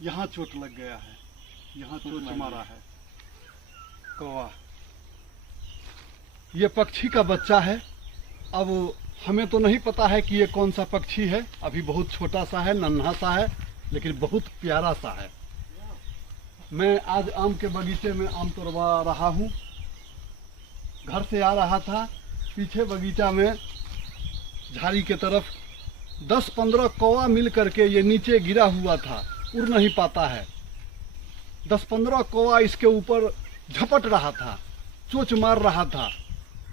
यहाँ चोट लग गया है, यहाँ चोट मारा है कौवा। ये पक्षी का बच्चा है। अब हमें तो नहीं पता है कि ये कौन सा पक्षी है, अभी बहुत छोटा सा है, नन्हा सा है, लेकिन बहुत प्यारा सा है। मैं आज आम के बगीचे में आम तोड़वा रहा हूँ। घर से आ रहा था, पीछे बगीचा में झाड़ी के तरफ 10-15 कौवा मिल करके ये नीचे गिरा हुआ था, उड़ नहीं पाता है। 10-15 कौवा इसके ऊपर झपट रहा था, चोंच मार रहा था।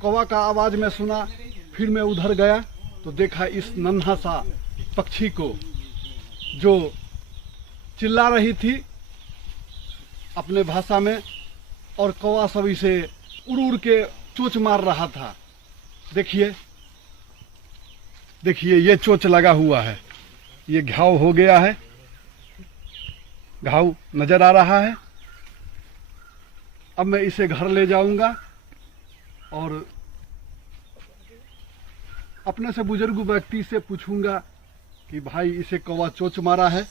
कौवा का आवाज़ में सुना, फिर मैं उधर गया तो देखा इस नन्हा सा पक्षी को जो चिल्ला रही थी अपने भाषा में, और कौवा सब इसे उड़ उड़ के चोंच मार रहा था। देखिए देखिए, ये चोंच लगा हुआ है, ये घाव हो गया है, घाव नजर आ रहा है। अब मैं इसे घर ले जाऊंगा और अपने से बुजुर्ग व्यक्ति से पूछूंगा कि भाई इसे कौवा चोंच मारा है,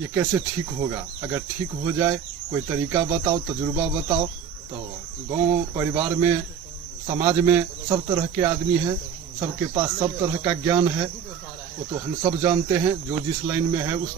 ये कैसे ठीक होगा। अगर ठीक हो जाए कोई तरीका बताओ, तजुर्बा बताओ। तो गांव परिवार में, समाज में सब तरह के आदमी हैं, सबके पास सब तरह का ज्ञान है, वो तो हम सब जानते हैं। जो जिस लाइन में है उस